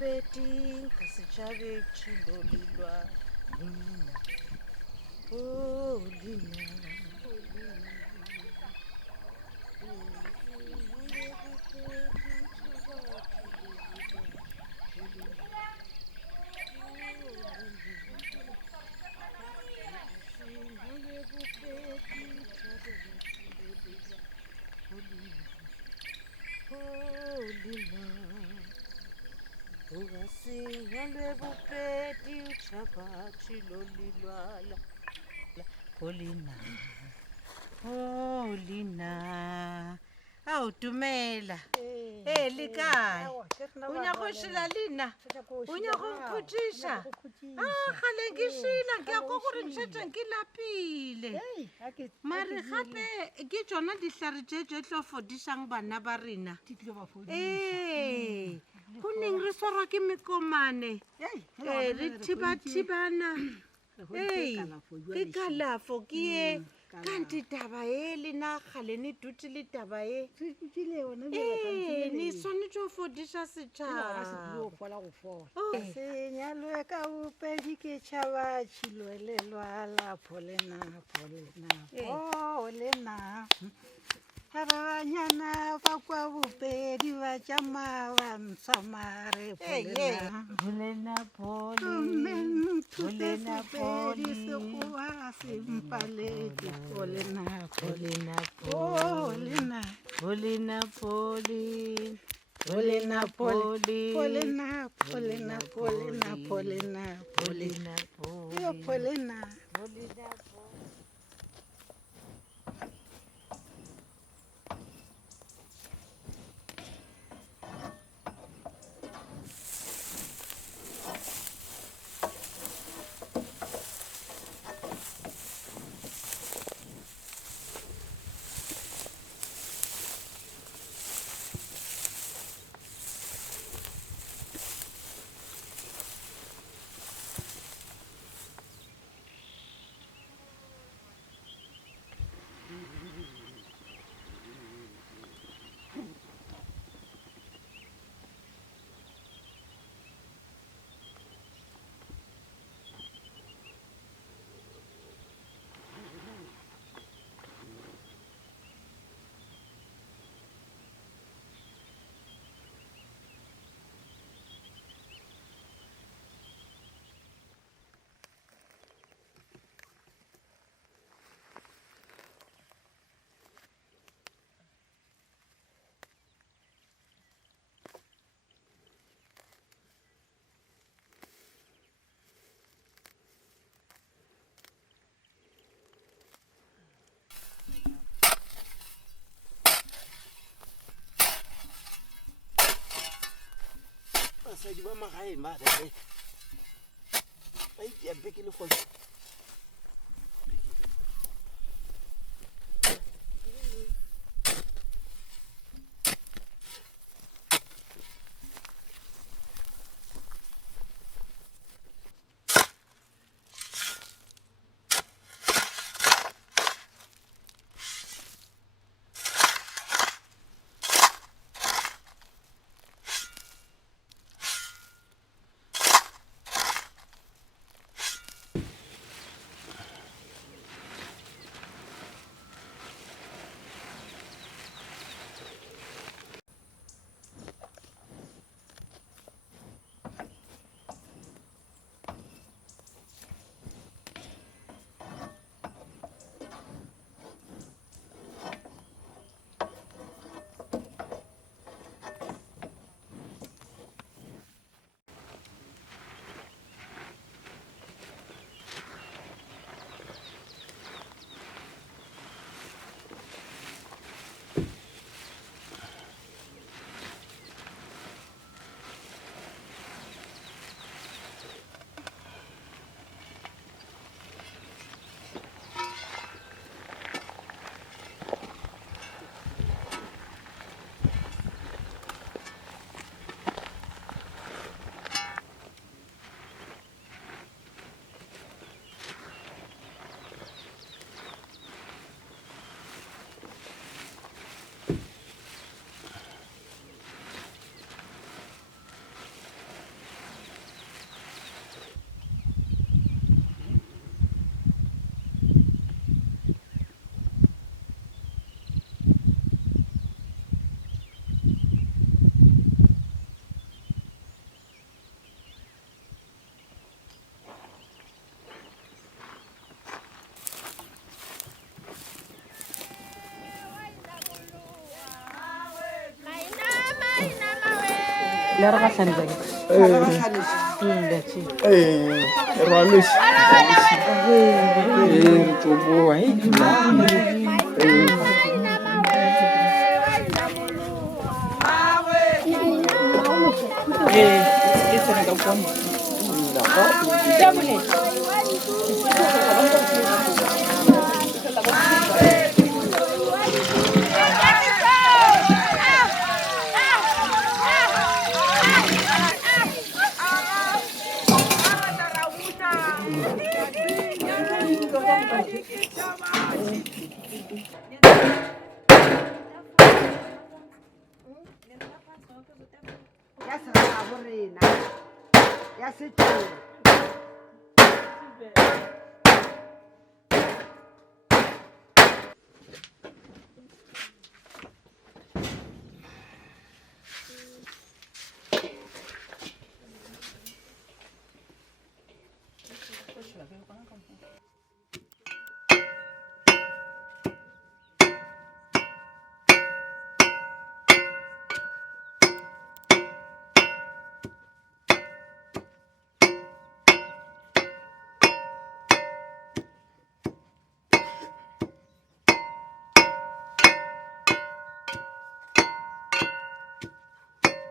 bupeti nkasichabe chilolilwa lina oh lina Ugasingalwe bupeti uchabachi lolilwala Polina Polina Dumela likaya Unyakushila lina Unyakukutisha Khale ngishila ngiyakokore ngishete ngilapile Mari gape ke tsona dihlare tše tlo fodisang bana ba rena Kuneng re swarwa ke mekomane re thibathibana ke kalafo ke ye kanti taba e lena gale ne dutse le taba e ne swanetše go fodisa setšhaba senyalwe ka bopedi ke tšhaba tšhilwelelwala polena lena ga ba banyana ba kwa bopedi ba tšama ba ntsha mare polena pedi sekgoba sempalete polena Basadi ba magaeng ba ba itia beke le gone le re gatlhanetsa ke that's it Rwalwesi. Re tlo boa, ke tsena ka kwa ya setšhaba borena ya setšhaba